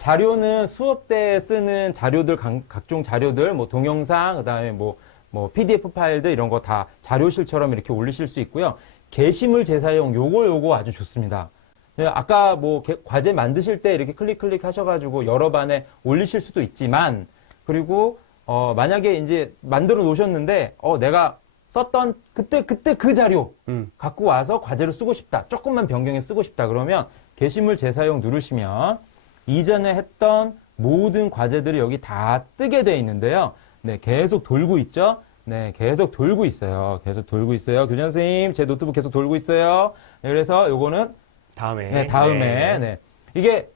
자료는 수업 때 쓰는 자료들 각- 각종 자료들 뭐 동영상 그다음에 뭐뭐 PDF 파일들 이런 거 다 자료실처럼 이렇게 올리실 수 있고요. 게시물 재사용 요거 요거 아주 좋습니다. 네, 아까 뭐 게- 과제 만드실 때 이렇게 클릭 클릭 하셔가지고 여러 반에 올리실 수도 있지만 그리고 어 만약에 이제 만들어 놓으셨는데 어 내가 썼던 그때 그때 그 자료 음. 갖고 와서 과제로 쓰고 싶다. 조금만 변경해 쓰고 싶다. 그러면 게시물 재사용 누르시면 이전에 했던 모든 과제들이 여기 다 뜨게 돼 있는데요. 네, 계속 돌고 있죠. 네, 계속 돌고 있어요. 계속 돌고 있어요. 교장 선생님, 제 노트북 계속 돌고 있어요. 네, 그래서 요거는 다음에. 네, 다음에 네. 이게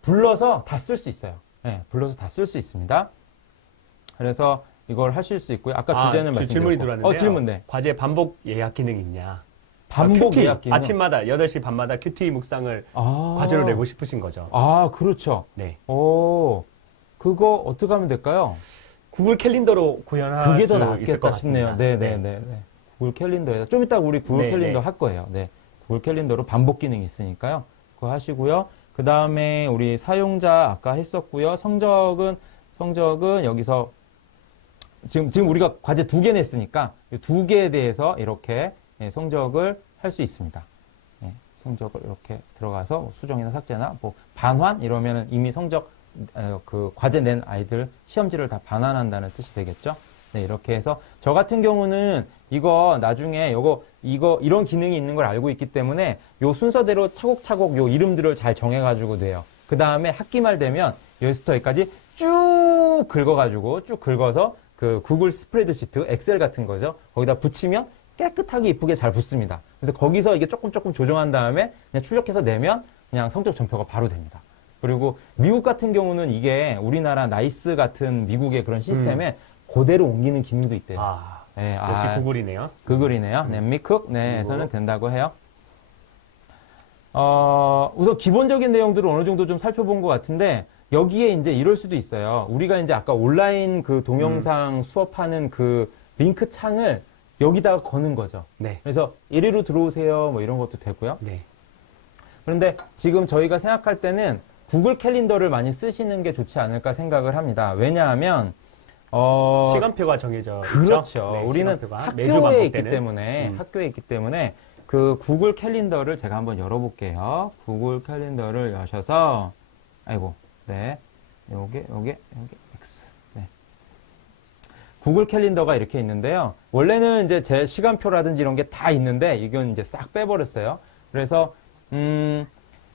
불러서 다 쓸 수 있어요. 네, 불러서 다 쓸 수 있습니다. 그래서 이걸 하실 수 있고요. 아까 아, 주제는 질- 말씀드렸고. 질문이 들어왔는데요. 어, 질문 네. 과제 반복 예약 기능이 있냐? 반복 큐티, 예약 기능. 아침마다 8시 반마다 큐티 묵상을 아. 과제로 내고 싶으신 거죠. 아, 그렇죠. 네. 오, 그거 어떻게 하면 될까요? 구글 캘린더로 구현할 그게 수 더 있을 것 낫겠다 싶네요. 같습니다. 네, 네, 네, 네. 구글 캘린더에다 좀 이따 우리 구글 네, 캘린더 네. 할 거예요. 네, 구글 캘린더로 반복 기능이 있으니까요. 그거 하시고요. 그 다음에 우리 사용자 아까 했었고요. 성적은 성적은 여기서 지금 지금 우리가 과제 두 개 냈으니까 이 두 개에 대해서 이렇게 예, 성적을 할 수 있습니다. 예, 성적을 이렇게 들어가서 뭐 수정이나 삭제나 뭐 반환 이러면은 이미 성적 어, 그 과제 낸 아이들 시험지를 다 반환한다는 뜻이 되겠죠. 네, 이렇게 해서 저 같은 경우는 이거 나중에 요거 이거 이런 기능이 있는 걸 알고 있기 때문에 요 순서대로 차곡차곡 요 이름들을 잘 정해가지고 돼요. 그 다음에 학기 말 되면 여기서부터 여기까지 쭉 긁어가지고 쭉 긁어서 그 구글 스프레드시트 엑셀 같은 거죠. 거기다 붙이면 깨끗하게 이쁘게 잘 붙습니다. 그래서 거기서 이게 조금 조금 조정한 다음에 그냥 출력해서 내면 그냥 성적 전표가 바로 됩니다. 그리고 미국 같은 경우는 이게 우리나라 나이스 같은 미국의 그런 시스템에 그대로 옮기는 기능도 있대요. 아, 네, 역시 아, 구글이네요. 그글이네요. 네, 미쿡. 네, 그리고- 에서는 된다고 해요. 어, 우선 기본적인 내용들을 어느 정도 좀 살펴본 것 같은데, 여기에 이제 이럴 수도 있어요. 우리가 이제 아까 온라인 그 동영상 수업하는 그 링크 창을 여기다가 거는 거죠. 네. 그래서 이리로 들어오세요. 뭐 이런 것도 되고요. 네. 그런데 지금 저희가 생각할 때는 구글 캘린더를 많이 쓰시는 게 좋지 않을까 생각을 합니다. 왜냐하면, 어, 시간표가 정해져 그렇죠. 네, 우리는 학교에 있기. 때문에 음. 학교에 있기 때문에 그 구글 캘린더를 제가 한번 열어볼게요. 구글 캘린더를 여셔서 아이고 네 요게 요게 요게 X 네. 구글 캘린더가 이렇게 있는데요. 원래는 이제 제 시간표라든지 이런 게 다 있는데 이건 이제 싹 빼버렸어요. 그래서 음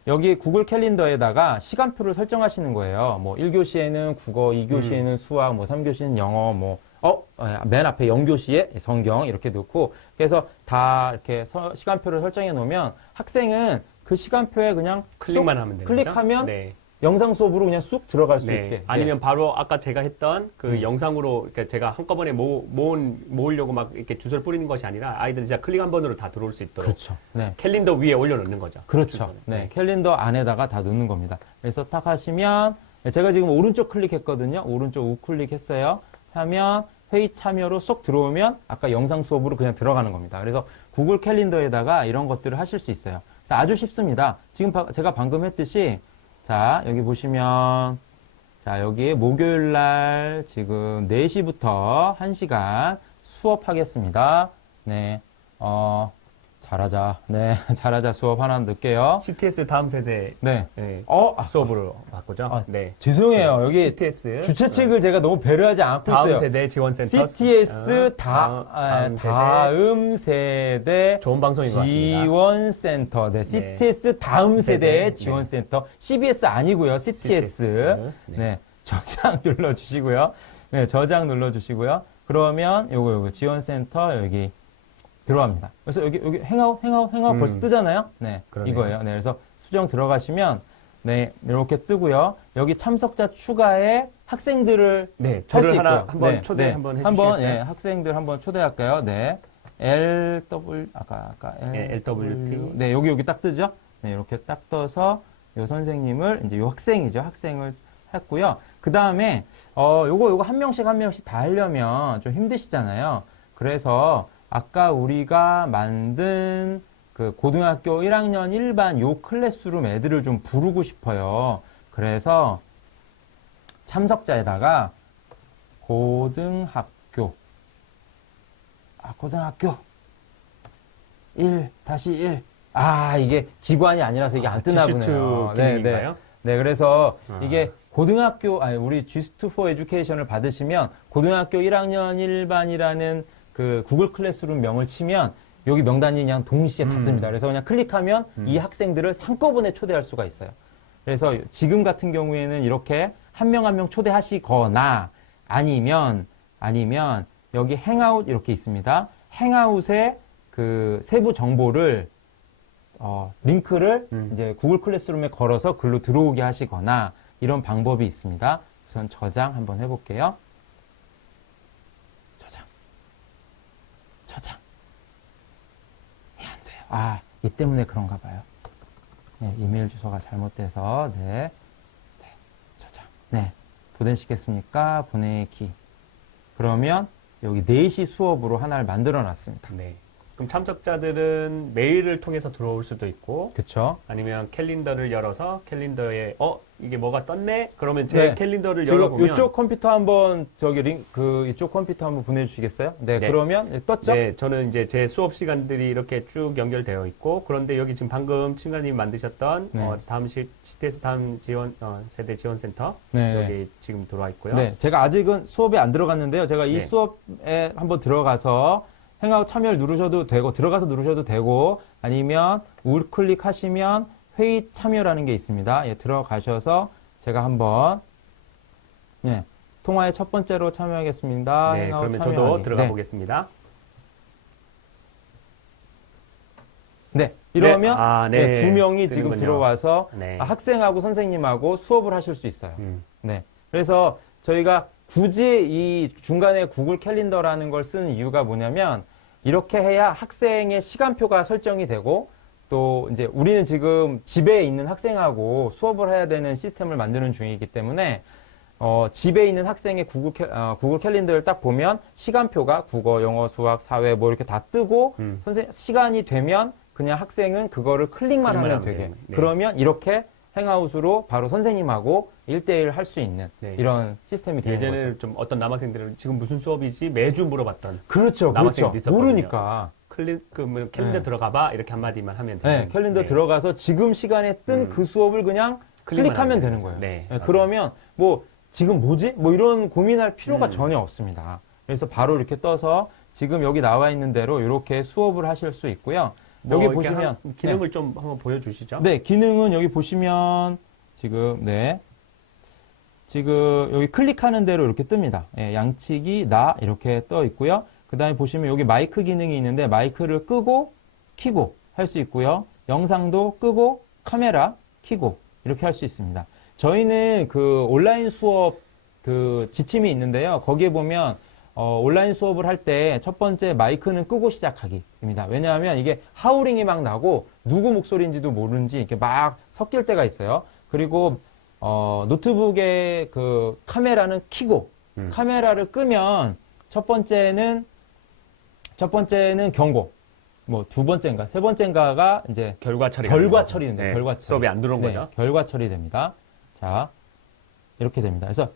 여기 구글 캘린더에다가 시간표를 설정하시는 거예요. 뭐 1교시에는 국어, 2교시에는 수학, 뭐 3교시는 영어, 뭐 어, 어, 맨 앞에 0교시에 성경 이렇게 넣고 그래서 다 이렇게 서- 시간표를 설정해 놓으면 학생은 그 시간표에 그냥 클릭만 쏙 하면 되는 클릭하면? 네. 영상 수업으로 그냥 쑥 들어갈 수 네. 있게. 아니면 바로 아까 제가 했던 그 음. 영상으로 그러니까 제가 한꺼번에 모, 모은, 모으려고 막 이렇게 주소를 뿌리는 것이 아니라 아이들이 진짜 클릭 한 번으로 다 들어올 수 예. 있도록 그렇죠. 네. 캘린더 위에 올려놓는 거죠. 그렇죠. 주소는. 네. 캘린더 안에다가 다 넣는 겁니다. 그래서 딱 하시면 네, 제가 지금 오른쪽 클릭했거든요. 오른쪽 우클릭 했어요. 하면 회의 참여로 쏙 들어오면 아까 영상 수업으로 그냥 들어가는 겁니다. 그래서 구글 캘린더에다가 이런 것들을 하실 수 있어요. 그래서 아주 쉽습니다. 지금 바- 제가 방금 했듯이 자, 여기 보시면 자, 여기 목요일 날 지금 4시부터 1시간 수업하겠습니다. 네. 어, 잘하자. 네. 잘하자 수업 하나 넣을게요. CTS 다음 세대 네. 네, 어, 아, 수업으로 바꾸죠. 아, 네. 죄송해요. 여기 CTS 주최 측을 제가 너무 배려하지 않고 다음 있어요. 세대 지원센터 CTS 어, 다, 다음, 아, 다음 세대 다음 세대 좋은 방송인 것 같습니다. 지원센터. 네, CTS 다음 세대 세대, 지원센터. CBS 아니고요. CTS. 네. 네. 저장 눌러 주시고요. 네, 저장 눌러 주시고요. 그러면 요거 요거 지원센터 여기 들어갑니다. 그래서 여기 여기 행아웃 행아웃 행아웃 음. 벌써 뜨잖아요. 네, 그러네요. 이거예요. 네, 그래서 수정 들어가시면 네 이렇게 뜨고요. 여기 참석자 추가에 학생들을 네, 할수 저를 하나 있고요. 한번 네, 초대 네. 한번 한번 해주시겠어요? 예, 학생들 한번 초대할까요? 네. LW 아까 아까 네, LWP. 네, 여기 여기 딱 뜨죠? 네, 이렇게 딱 떠서 요 선생님을 이제 요 학생이죠. 학생을 했고요. 그 다음에 어 요거 요거 한 명씩 한 명씩 다 하려면 좀 힘드시잖아요. 그래서 아까 우리가 만든 그 고등학교 1학년 1반 요 클래스룸 애들을 좀 부르고 싶어요. 그래서 참석자에다가 고등학교 아 고등학교 1 다시 1. 아 이게 기관이 아니라서 이게 안 뜨나 지슈트 보네요. 네, 네. 네, 그래서 아. 이게 고등학교, 아니, 우리 G2 for Education을 받으시면 고등학교 1학년 1반이라는 그 구글 클래스룸 명을 치면 여기 명단이 그냥 동시에 다 음. 뜹니다. 그래서 그냥 클릭하면 음. 이 학생들을 한꺼번에 초대할 수가 있어요. 그래서 지금 같은 경우에는 이렇게 한명 한 명 초대하시거나 아니면, 아니면 여기 행아웃 이렇게 있습니다. 행아웃에 그 세부 정보를 어, 링크를 음. 이제 구글 클래스룸에 걸어서 글로 들어오게 하시거나 이런 방법이 있습니다. 우선 저장 한번 해볼게요. 저장. 저장. 예, 안 돼요. 아, 이 때문에 그런가 봐요. 네, 이메일 주소가 잘못돼서, 네. 네, 저장. 네. 보내시겠습니까? 보내기. 그러면 여기 4시 수업으로 하나를 만들어 놨습니다. 네. 그럼 참석자들은 메일을 통해서 들어올 수도 있고 그쵸? 아니면 캘린더를 열어서 캘린더에 어 이게 뭐가 떴네? 그러면 제 네. 캘린더를 지금 열어보면 이쪽 컴퓨터 한번 저기 링, 그 이쪽 컴퓨터 한번 보내주시겠어요? 네, 네. 그러면 떴죠? 네, 저는 이제 제 수업 시간들이 이렇게 쭉 연결되어 있고 그런데 여기 지금 방금 친구님 만드셨던 네. 어, 다음 시 CTS 다음 지원 어, 세대 지원 센터 네. 여기 지금 들어와 있고요. 네, 제가 아직은 수업에 안 들어갔는데요. 제가 이 네. 수업에 한번 들어가서 행아웃 참여를 누르셔도 되고 들어가서 누르셔도 되고 아니면 우클릭 하시면 회의 참여라는 게 있습니다. 예, 들어가셔서 제가 한번 예, 통화의 첫 번째로 참여하겠습니다. 네, 행아웃 그러면 저도 참여하기. 들어가 네. 보겠습니다. 네, 이러면 네, 아, 네, 네. 두 명이 지금 뜨는군요. 들어와서 네. 아, 학생하고 선생님하고 수업을 하실 수 있어요. 음, 네. 그래서 저희가 굳이 이 중간에 구글 캘린더라는 걸 쓰는 이유가 뭐냐면 이렇게 해야 학생의 시간표가 설정이 되고 또 이제 우리는 지금 집에 있는 학생하고 수업을 해야 되는 시스템을 만드는 중이기 때문에 어, 집에 있는 학생의 구글, 캘, 어, 구글 캘린더를 딱 보면 시간표가 국어, 영어, 수학, 사회 뭐 이렇게 다 뜨고 음. 선생 시간이 되면 그냥 학생은 그거를 클릭만 클릭만 하면 되게. 네. 그러면 이렇게 행아웃으로 바로 선생님하고 일대일 할 수 있는 네. 이런 시스템이 되는 거죠. 예전에는 좀 어떤 남학생들은 지금 무슨 수업이지 매주 물어봤던 그렇죠. 남학생도 그렇죠. 있었거든요. 모르니까. 클릭 그 뭐 캘린더 네. 들어가 봐 이렇게 한마디만 하면 되는. 네, 캘린더 네. 들어가서 지금 시간에 뜬 음. 그 수업을 그냥 클릭하면 하면 되는 거예요. 네, 네. 그러면 뭐 지금 뭐지? 뭐 이런 고민할 필요가 음. 전혀 없습니다. 그래서 바로 이렇게 떠서 지금 여기 나와 있는 대로 이렇게 수업을 하실 수 있고요. 뭐 여기 보시면 한- 기능을 좀 한번 보여주시죠. 네, 기능은 여기 보시면 지금 네. 지금 여기 클릭하는 대로 이렇게 뜹니다. 예, 양치기 나 이렇게 떠 있고요. 그 다음에 보시면 여기 마이크 기능이 있는데 마이크를 끄고 키고 할 수 있고요. 영상도 끄고 카메라 키고 이렇게 할 수 있습니다. 저희는 그 온라인 수업 그 지침이 있는데요. 거기에 보면 어, 온라인 수업을 할 때 첫 번째 마이크는 끄고 시작하기입니다. 왜냐하면 이게 하우링이 막 나고 누구 목소리인지도 모르는지 이렇게 막 섞일 때가 있어요. 그리고 어, 노트북의 그 카메라는 켜고 음. 카메라를 끄면 첫 번째는 첫 번째는 경고. 뭐 두 번째인가 세 번째인가가 이제 결과 처리. 결과 처리입니다. 결과 처리. 수업이 안 들어온 네, 거죠. 결과 처리됩니다. 자, 이렇게 됩니다. 그래서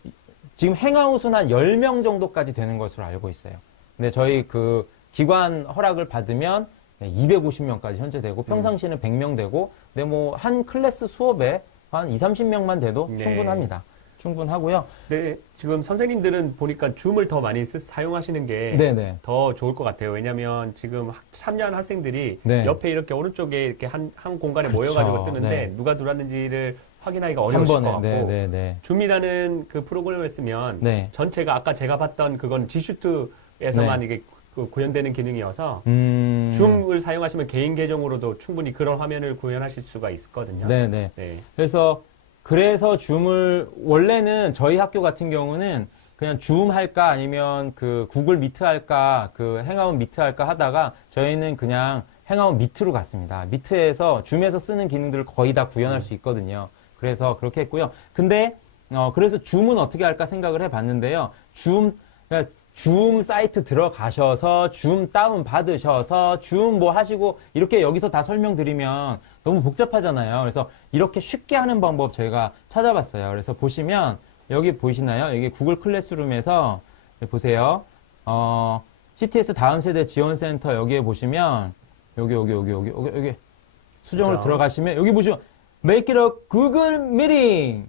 지금 행아웃은 한 10명 정도까지 되는 것으로 알고 있어요. 근데 저희 그 기관 허락을 받으면 250명까지 현재 음. 되고 평상시는 100명 되고 근데 뭐 한 클래스 수업에 한 2, 30명만 돼도 네. 충분합니다. 충분하고요. 네, 지금 선생님들은 보니까 줌을 더 많이 쓰, 사용하시는 게 네, 네. 더 좋을 것 같아요. 왜냐하면 지금 학- 참여한 학생들이 네. 옆에 이렇게 오른쪽에 이렇게 한, 한 공간에 그쵸. 모여가지고 뜨는데 네. 누가 들어왔는지를 확인하기가 한 어려우실 것 같고 네, 네, 네. 줌이라는 그 프로그램을 쓰면 네. 전체가 아까 제가 봤던 그건 G슈트에서만 이게 그 구현되는 기능이어서 음. 줌을 사용하시면 개인 계정으로도 충분히 그런 화면을 구현하실 수가 있거든요. 네, 네. 네. 그래서 그래서 줌을 원래는 저희 학교 같은 경우는 그냥 줌 할까 아니면 그 구글 미트 할까 그 행아웃 미트 할까 하다가 저희는 그냥 행아웃 미트로 갔습니다. 미트에서 줌에서 쓰는 기능들을 거의 다 구현할 수 있거든요. 그래서 그렇게 했고요. 근데 어 그래서 줌은 어떻게 할까 생각을 해봤는데요. 줌 그러니까 줌 사이트 들어가셔서 줌 다운 받으셔서 줌 뭐 하시고 이렇게 여기서 다 설명드리면 너무 복잡하잖아요. 그래서 이렇게 쉽게 하는 방법 저희가 찾아봤어요. 그래서 보시면 여기 보시나요? 여기 구글 클래스룸에서 보세요. 어, CTS 다음 세대 지원센터 여기에 보시면 여기 여기 여기 여기 여기 여기 수정으로 그죠. 들어가시면 여기 보시면 Make it a Google Meeting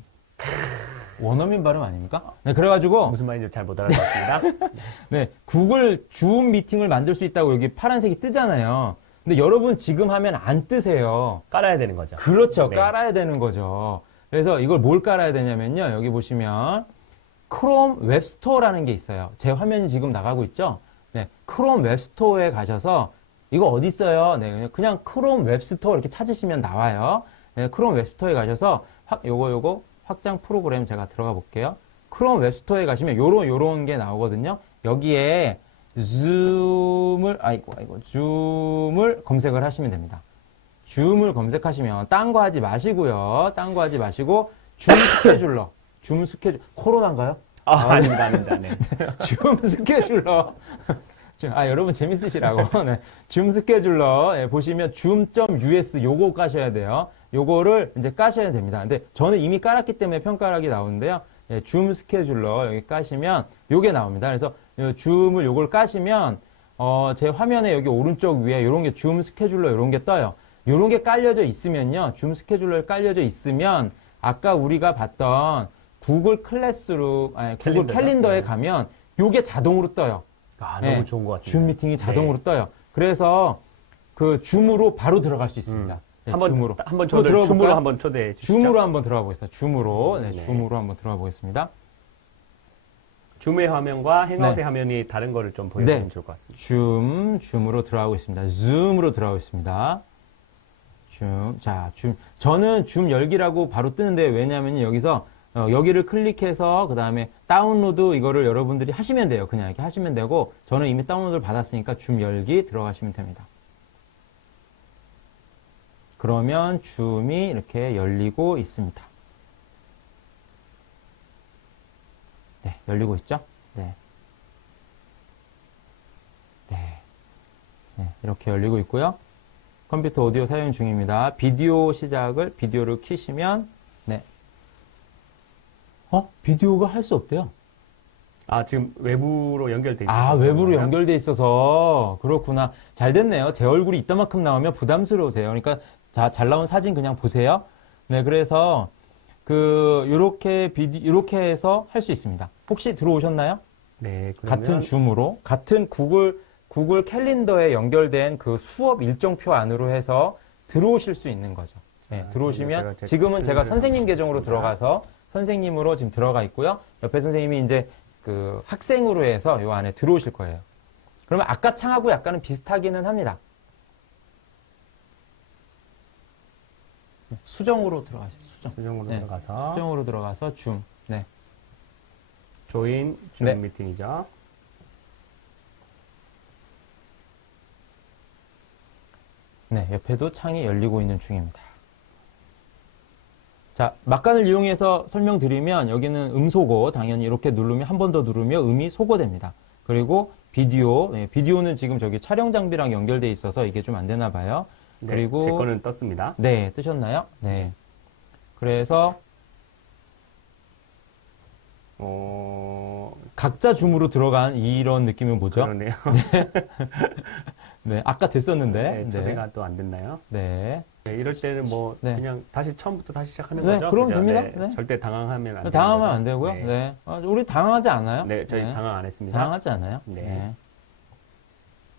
원어민 발음 아닙니까? 네, 그래가지고 무슨 말인지 잘 못 알아봤습니다. 네, 구글 줌 미팅을 만들 수 있다고 여기 파란색이 뜨잖아요. 근데 여러분 지금 하면 안 뜨세요. 깔아야 되는 거죠. 그렇죠. 네. 깔아야 되는 거죠. 그래서 이걸 뭘 깔아야 되냐면요. 여기 보시면 크롬 웹스토어라는 게 있어요. 제 화면이 지금 나가고 있죠. 네, 크롬 웹스토어에 가셔서 이거 어디 있어요? 네, 그냥- 그냥 크롬 웹스토어 이렇게 찾으시면 나와요. 네, 크롬 웹스토어에 가셔서 확 요거 요거 확장 프로그램 제가 들어가 볼게요. 크롬 웹스토어에 가시면 요런 요런 게 나오거든요. 여기에 줌을 아이고 아이고 줌을 검색을 하시면 됩니다. 줌을 검색하시면 딴 거 하지 마시고요. 딴 거 하지 마시고 줌 스케줄러. 줌 스케줄 코로나인가요? 아, 아닙니다, 아닙니다. 네. 줌 스케줄러. 줌- 아 여러분 재밌으시라고. 네. 줌 스케줄러 예, 보시면 줌.us 요거 까셔야 돼요. 요거를 이제 까셔야 됩니다. 근데 저는 이미 깔았기 때문에 평가락이 나오는데요. 예, 줌 스케줄러 여기 까시면 요게 나옵니다. 그래서 요 줌을 요걸 까시면 어, 제 화면에 여기 오른쪽 위에 요런 게 줌 스케줄러 요런 게 떠요. 요런 게 깔려져 있으면요. 줌 스케줄러에 깔려져 있으면 아까 우리가 봤던 구글 클래스룸 아니 구글 캘린더죠? 캘린더에 네. 가면 요게 자동으로 떠요. 아, 네. 너무 좋은 것 같습니다. 줌 미팅이 자동으로 떠요. 그래서 그 줌으로 바로 들어갈 수 있습니다. 네, 한번 줌으로. 한번 저를 들어가 줌으로 볼까요? 한번 초대해 주시죠. 줌으로 한번 들어가 보겠습니다. 줌으로. 네, 네. 줌으로 한번 들어가 보겠습니다. 줌의 화면과 행아웃의 네. 화면이 다른 거를 좀 보여주면 네. 좋을 것 같습니다. 줌, 줌으로 들어가고 있습니다. 줌으로 들어가고 있습니다. 줌. 자, 줌. 저는 줌 열기라고 바로 뜨는데 왜냐하면 여기서 어, 여기를 클릭해서 그 다음에 다운로드 이거를 여러분들이 하시면 돼요. 그냥 이렇게 하시면 되고 저는 이미 다운로드를 받았으니까 줌 열기 들어가시면 됩니다. 그러면 줌이 이렇게 열리고 있습니다. 네, 열리고 있죠? 네. 네. 네, 이렇게 열리고 있고요. 컴퓨터 오디오 사용 중입니다. 비디오 시작을 비디오를 키시면 네. 어? 비디오가 할 수 없대요. 아, 지금 외부로 연결돼 있어요. 아, 외부로 연결돼 있어서 그렇구나. 잘 됐네요. 제 얼굴이 이따만큼 나오면 부담스러우세요. 그러니까 자, 잘 나온 사진 그냥 보세요. 네, 그래서 그 요렇게 비디 요렇게 해서 할 수 있습니다. 혹시 들어오셨나요? 네, 그러면 같은 줌으로 같은 구글 구글 캘린더에 연결된 그 수업 일정표 안으로 해서 들어오실 수 있는 거죠. 네, 자, 들어오시면 제가 제 지금은 제가 툴을 선생님 계정으로. 들어가서 선생님으로 지금 들어가 있고요. 옆에 선생님이 이제 그 학생으로 해서 요 안에 들어오실 거예요. 그러면 아까 창하고 약간은 비슷하기는 합니다. 네, 수정으로 들어가시죠. 수정. 수정으로 네. 들어가서 수정으로 들어가서 줌. 네. 조인 줌 네. 미팅이죠. 네, 옆에도 창이 열리고 있는 중입니다. 자, 막간을 이용해서 설명드리면 여기는 음소거 당연히 이렇게 누르면 한 번 더 누르면 음이 소거됩니다. 그리고 비디오, 네, 비디오는 지금 저기 촬영 장비랑 연결돼 있어서 이게 좀 안 되나 봐요. 네, 그리고- 제 거는 떴습니다. 네, 뜨셨나요? 네. 그래서 어, 각자 줌으로 들어간 이런 느낌은 뭐죠? 그러네요. 네, 아까 됐었는데. 네, 네. 초대가 또안 됐나요? 네. 네, 이럴 때는 뭐 네. 그냥 다시 처음부터 다시 시작하는 네, 거죠. 그럼 그죠? 됩니다. 네, 네. 절대 당황하면 안 돼요. 당하면 안 되고요. 네. 아, 우리 당하지 않아요? 네, 저희 당황 안 했습니다. 당하지 않아요? 네.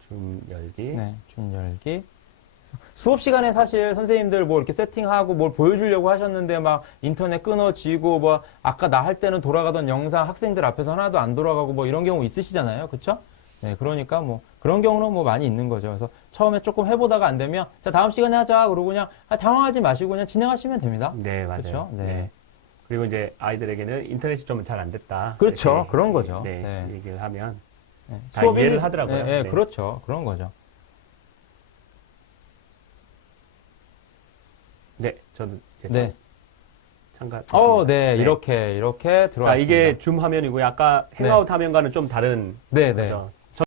줌 열기. 네, 준 열기. 수업 시간에 사실 선생님들 뭐 이렇게 세팅하고 뭘 보여주려고 하셨는데 막 인터넷 끊어지고 뭐 아까 나 할 때는 돌아가던 영상 학생들 앞에서 하나도 안 돌아가고 뭐 이런 경우 있으시잖아요. 그쵸? 네, 그러니까 뭐 그런 경우는 뭐 많이 있는 거죠. 그래서 처음에 조금 해보다가 안 되면 자, 다음 시간에 하자. 그러고 그냥 아, 당황하지 마시고 그냥 진행하시면 됩니다. 네, 맞아요. 그렇죠? 네. 네. 그리고 이제 아이들에게는 인터넷이 좀 잘 안 됐다. 그렇죠. 이렇게, 그런 거죠. 네, 네. 얘기를 하면 네. 다 수업이 이해를 일- 하더라고요. 네, 네, 네. 그렇죠. 그런 거죠. 네, 저도 네. 참가. 어, 네, 이렇게 이렇게 자, 들어왔습니다. 이게 줌 화면이고요. 아까 행아웃 화면과는 좀 다른 네, 네. 거죠.